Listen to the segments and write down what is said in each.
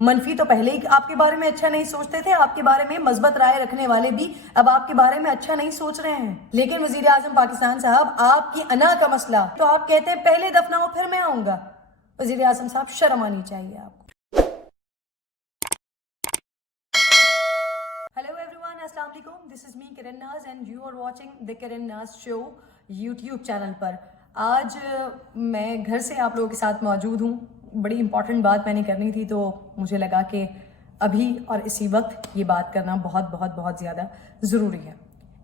منفی تو پہلے ہی آپ کے بارے میں اچھا نہیں سوچتے تھے، آپ کے بارے میں مثبت رائے رکھنے والے بھی اب آپ کے بارے میں اچھا نہیں سوچ رہے ہیں۔ لیکن وزیر اعظم پاکستان صاحب، آپ کی انا کا مسئلہ تو آپ کہتے ہیں پہلے دفناؤ پھر میں آؤں گا۔ وزیر اعظم صاحب شرم آنی چاہیے آپ کو۔ Hello everyone, Assalamu alaikum. This is me Kiran Naz and you are watching the Kiran Naz Show YouTube channel پر۔ آج میں گھر سے آپ لوگوں کے ساتھ موجود ہوں۔ بڑی امپورٹنٹ بات میں نے کرنی تھی، تو مجھے لگا کہ ابھی اور اسی وقت یہ بات کرنا بہت بہت بہت زیادہ ضروری ہے۔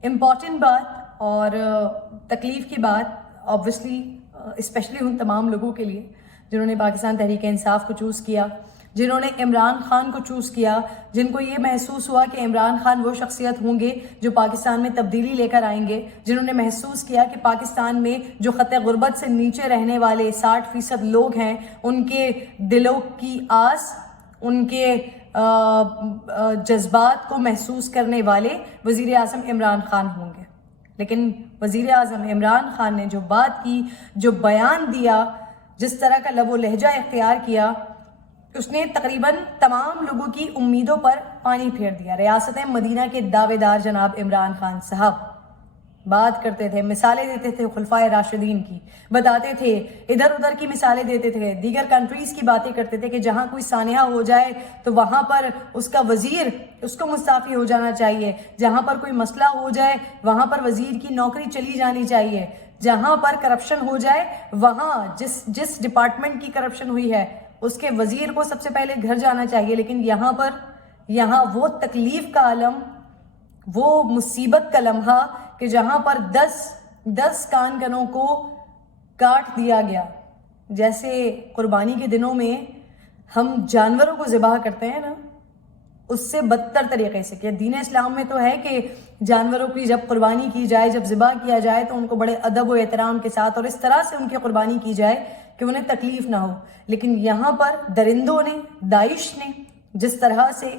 امپورٹنٹ بات اور تکلیف کی بات آبویسلی اسپیشلی ان تمام لوگوں کے لیے جنہوں نے پاکستان تحریک انصاف کو چوز کیا، جنہوں نے عمران خان کو چوز کیا، جن کو یہ محسوس ہوا کہ عمران خان وہ شخصیت ہوں گے جو پاکستان میں تبدیلی لے کر آئیں گے، جنہوں نے محسوس کیا کہ پاکستان میں جو خط غربت سے نیچے رہنے والے 60% لوگ ہیں، ان کے دلوں کی آس، ان کے جذبات کو محسوس کرنے والے وزیر اعظم عمران خان ہوں گے۔ لیکن وزیر اعظم عمران خان نے جو بات کی، جو بیان دیا، جس طرح کا لب و لہجہ اختیار کیا، اس نے تقریباً تمام لوگوں کی امیدوں پر پانی پھیر دیا۔ ریاست مدینہ کے دعوے دار جناب عمران خان صاحب بات کرتے تھے، مثالیں دیتے تھے خلفائے راشدین کی، بتاتے تھے، ادھر ادھر کی مثالیں دیتے تھے، دیگر کنٹریز کی باتیں کرتے تھے کہ جہاں کوئی سانحہ ہو جائے تو وہاں پر اس کا وزیر اس کو مستعفی ہو جانا چاہیے، جہاں پر کوئی مسئلہ ہو جائے وہاں پر وزیر کی نوکری چلی جانی چاہیے، جہاں پر کرپشن ہو جائے وہاں جس ڈپارٹمنٹ کی کرپشن ہوئی ہے اس کے وزیر کو سب سے پہلے گھر جانا چاہیے۔ لیکن یہاں وہ تکلیف کا عالم، وہ مصیبت کا لمحہ کہ جہاں پر 10 کان کنوں کو کاٹ دیا گیا، جیسے قربانی کے دنوں میں ہم جانوروں کو ذبح کرتے ہیں نا، اس سے بدتر طریقے سے کہ دین اسلام میں تو ہے کہ جانوروں کی جب قربانی کی جائے، جب ذبح کیا جائے تو ان کو بڑے ادب و احترام کے ساتھ اور اس طرح سے ان کی قربانی کی جائے کہ انہیں تکلیف نہ ہو۔ لیکن یہاں پر درندوں نے، داعش نے جس طرح سے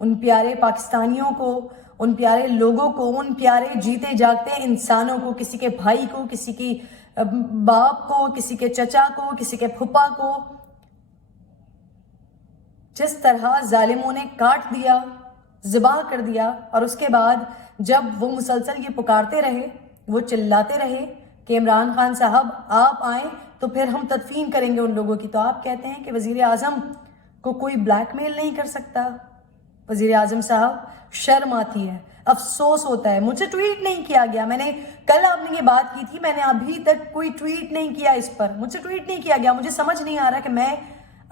ان پیارے پاکستانیوں کو، ان پیارے لوگوں کو، ان پیارے جیتے جاگتے انسانوں کو، کسی کے بھائی کو، کسی کی باپ کو، کسی کے چچا کو، کسی کے پھپھا کو، جس طرح ظالموں نے کاٹ دیا، ذبح کر دیا، اور اس کے بعد جب وہ مسلسل یہ پکارتے رہے، وہ چلاتے رہے کہ عمران خان صاحب آپ آئیں تو پھر ہم تدفین کریں گے ان لوگوں کی، تو آپ کہتے ہیں کہ وزیر اعظم کو کوئی بلیک میل نہیں کر سکتا۔ وزیر اعظم صاحب شرم آتی ہے، افسوس ہوتا ہے۔ مجھے ٹویٹ نہیں کیا گیا، میں نے کل آپ نے یہ بات کی تھی، میں نے ابھی تک کوئی ٹویٹ نہیں کیا اس پر، مجھ سے ٹویٹ نہیں کیا گیا۔ مجھے سمجھ نہیں آ رہا کہ میں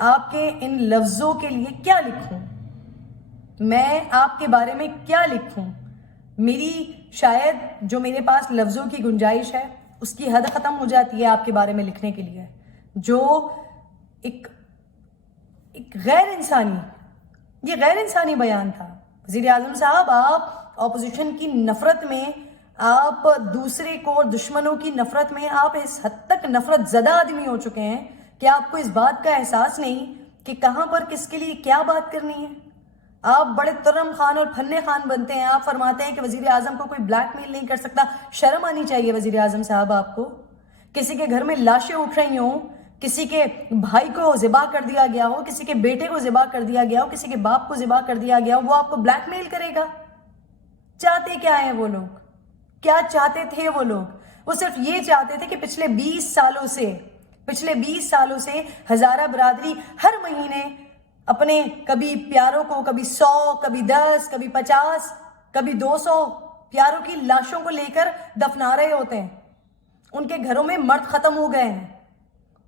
آپ کے ان لفظوں کے لیے کیا لکھوں، میں آپ کے بارے میں کیا لکھوں۔ میری شاید جو میرے پاس لفظوں کی گنجائش ہے اس کی حد ختم ہو جاتی ہے آپ کے بارے میں لکھنے کے لیے، جو ایک غیر انسانی بیان تھا۔ وزیر اعظم صاحب، آپ اپوزیشن کی نفرت میں، آپ دوسرے کو، دشمنوں کی نفرت میں، آپ اس حد تک نفرت زدہ آدمی ہو چکے ہیں کہ آپ کو اس بات کا احساس نہیں کہ کہاں پر کس کے لیے کیا بات کرنی ہے۔ آپ بڑے ترم خان اور پھنے خان بنتے ہیں، آپ فرماتے ہیں کہ وزیر اعظم کو کوئی بلیک میل نہیں کر سکتا۔ شرم آنی چاہیے وزیر اعظم صاحب آپ کو۔ کسی کے گھر میں لاشیں اٹھ رہی ہوں، کسی کے بھائی کو ذبح کر دیا گیا ہو، کسی کے بیٹے کو ذبح کر دیا گیا ہو، کسی کے باپ کو ذبح کر دیا گیا ہو، وہ آپ کو بلیک میل کرے گا؟ چاہتے کیا ہیں وہ لوگ؟ کیا چاہتے تھے وہ لوگ؟ وہ صرف یہ چاہتے تھے کہ پچھلے 20 سالوں سے ہزارہ برادری ہر مہینے اپنے کبھی پیاروں کو، کبھی 100، کبھی 10، کبھی 50، کبھی 200 پیاروں کی لاشوں کو لے کر دفنا رہے ہوتے ہیں۔ ان کے گھروں میں مرد ختم ہو گئے ہیں،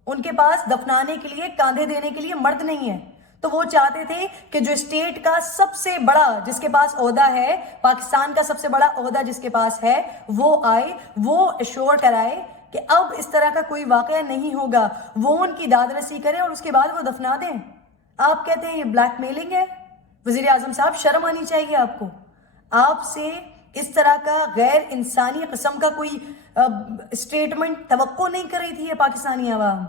ان کے پاس دفنانے کے لیے، کاندھے دینے کے لیے مرد نہیں ہے۔ تو وہ چاہتے تھے کہ جو اسٹیٹ کا سب سے بڑا، جس کے پاس عہدہ ہے، پاکستان کا سب سے بڑا عہدہ جس کے پاس ہے، وہ آئے، وہ ایشور کرائے کہ اب اس طرح کا کوئی واقعہ نہیں ہوگا، وہ ان کی داد رسی کرے اور اس کے بعد وہ دفنا دیں۔ آپ کہتے ہیں یہ بلیک میلنگ ہے؟ وزیر اعظم صاحب شرم آنی چاہیے آپ کو۔ آپ سے اس طرح کا غیر انسانی قسم کا کوئی اسٹیٹمنٹ توقع نہیں کر رہی تھی یہ پاکستانی عوام۔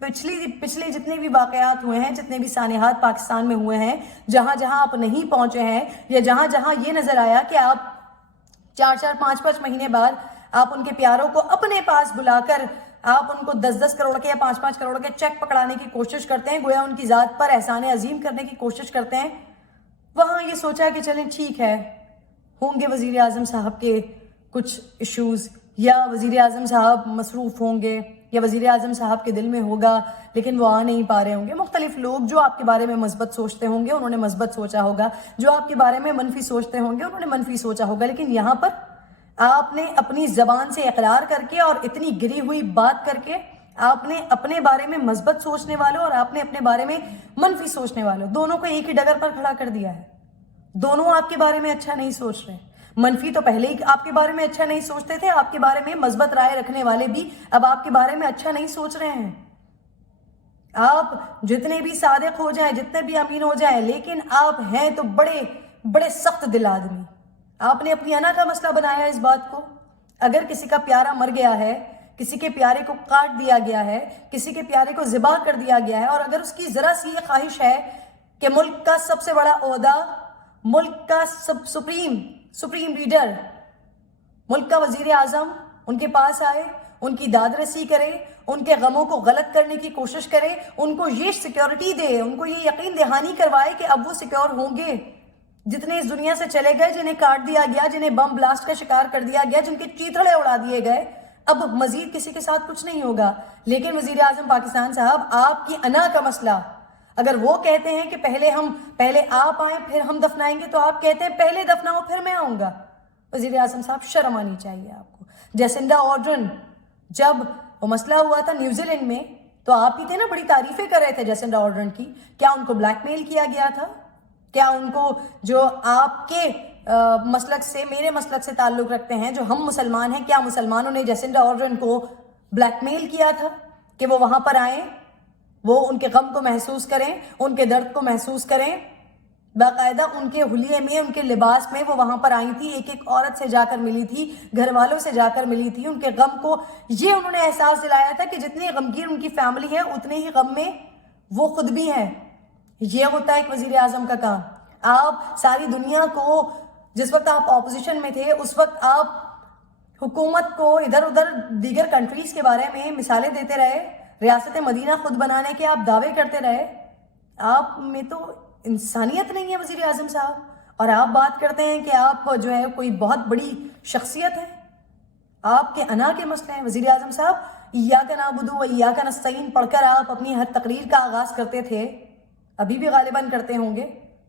پچھلے جتنے بھی واقعات ہوئے ہیں، جتنے بھی سانحات پاکستان میں ہوئے ہیں، جہاں جہاں آپ نہیں پہنچے ہیں، یا جہاں جہاں یہ نظر آیا کہ آپ 4 5 مہینے بعد آپ ان کے پیاروں کو اپنے پاس بلا کر آپ ان کو 10-10 کروڑ کے یا 5-5 کروڑ کے چیک پکڑانے کی کوشش کرتے ہیں, گویا ان کی ذات پر احسان عظیم کرنے کی کوشش کرتے ہیں. وہاں یہ سوچا کہ چلیں ٹھیک ہے, ہوں گے وزیر اعظم صاحب کے کچھ ایشوز, یا وزیر اعظم صاحب مصروف ہوں گے, یا وزیر اعظم صاحب کے دل میں ہوگا لیکن وہ آ نہیں پا رہے ہوں گے. مختلف لوگ جو آپ کے بارے میں مثبت سوچتے ہوں گے انہوں نے مثبت سوچا ہوگا, جو آپ کے بارے میں منفی سوچتے ہوں گے انہوں نے منفی سوچا ہوگا. لیکن یہاں پر آپ نے اپنی زبان سے اقرار کر کے اور اتنی گری ہوئی بات کر کے آپ نے اپنے بارے میں مثبت سوچنے والوں اور آپ نے اپنے بارے میں منفی سوچنے والوں دونوں کو ایک ہی ڈگر پر کھڑا کر دیا ہے. دونوں آپ کے بارے میں اچھا نہیں سوچ رہے. منفی تو پہلے ہی آپ کے بارے میں اچھا نہیں سوچتے تھے, آپ کے بارے میں مثبت رائے رکھنے والے بھی اب آپ کے بارے میں اچھا نہیں سوچ رہے ہیں. آپ جتنے بھی صادق ہو جائیں, جتنے بھی امین ہو جائیں, لیکن آپ ہیں تو بڑے بڑے سخت دل آدمی. آپ نے اپنی انا کا مسئلہ بنایا اس بات کو. اگر کسی کا پیارا مر گیا ہے, کسی کے پیارے کو کاٹ دیا گیا ہے, کسی کے پیارے کو ذبح کر دیا گیا ہے, اور اگر اس کی ذرا سی یہ خواہش ہے کہ ملک کا سب سے بڑا عہدہ, ملک کا سپریم لیڈر, ملک کا وزیر اعظم ان کے پاس آئے, ان کی داد رسی کرے, ان کے غموں کو غلط کرنے کی کوشش کرے, ان کو یہ سیکیورٹی دے, ان کو یہ یقین دہانی کروائے کہ اب وہ سیکیور ہوں گے. جتنے اس دنیا سے چلے گئے, جنہیں کاٹ دیا گیا, جنہیں بم بلاسٹ کا شکار کر دیا گیا, جن کے چیتھڑے اڑا دیے گئے, اب مزید کسی کے ساتھ کچھ نہیں ہوگا. لیکن وزیر اعظم پاکستان صاحب, آپ کی انا کا مسئلہ, اگر وہ کہتے ہیں کہ پہلے آپ آئیں پھر ہم دفنائیں گے, تو آپ کہتے ہیں پہلے دفناؤ پھر میں آؤں گا. وزیر اعظم صاحب شرم آنی چاہیے آپ کو. جیسنڈا آرڈرن جب وہ مسئلہ ہوا تھا نیوزی لینڈ میں, تو آپ ہی تھے نا, بڑی تعریفیں کر رہے تھے جیسنڈا آرڈرن کی. کیا ان کو بلیک میل کیا گیا تھا؟ کیا ان کو, جو آپ کے مسلک سے, میرے مسلک سے تعلق رکھتے ہیں, جو ہم مسلمان ہیں, کیا مسلمانوں نے جیسنڈا آرڈرن کو بلیک میل کیا تھا کہ وہ وہاں پر آئیں, وہ ان کے غم کو محسوس کریں, ان کے درد کو محسوس کریں؟ باقاعدہ ان کے حلیے میں, ان کے لباس میں وہ وہاں پر آئی تھی, ایک ایک عورت سے جا کر ملی تھی, گھر والوں سے جا کر ملی تھی. ان کے غم کو یہ انہوں نے احساس دلایا تھا کہ جتنی غمگین ان کی فیملی ہے اتنے ہی غم میں وہ خود بھی ہیں. یہ ہوتا ہے ایک وزیر اعظم کا کام. آپ ساری دنیا کو, جس وقت آپ اپوزیشن میں تھے اس وقت آپ حکومت کو ادھر ادھر دیگر کنٹریز کے بارے میں مثالیں دیتے رہے, ریاست مدینہ خود بنانے کے آپ دعوے کرتے رہے. آپ میں تو انسانیت نہیں ہے وزیر اعظم صاحب, اور آپ بات کرتے ہیں کہ آپ جو ہے کوئی بہت بڑی شخصیت ہے. آپ کے انا کے مسئلے ہیں وزیر اعظم صاحب. ایاک نعبد و ایاک نستعین پڑھ کر آپ اپنی ہر تقریر کا آغاز کرتے تھے, ابھی بھی غالباً کرتے ہوں گے.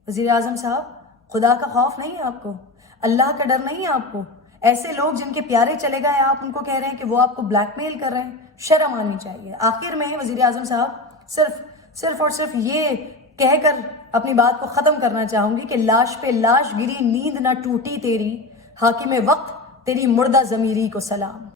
وزیر اعظم صاحب, خدا کا خوف نہیں ہے آپ کو, اللہ کا ڈر نہیں ہے آپ کو. ایسے لوگ جن کے پیارے چلے گئے, آپ ان کو کہہ رہے ہیں کہ وہ آپ کو بلیک میل کر رہے ہیں. شرم آنی چاہیے. آخر میں وزیر اعظم صاحب صرف اور صرف یہ کہہ کر اپنی بات کو ختم کرنا چاہوں گی کہ لاش پہ لاش گری, نیند نہ ٹوٹی تیری, حاکم وقت تیری مردہ ضمیری کو سلام.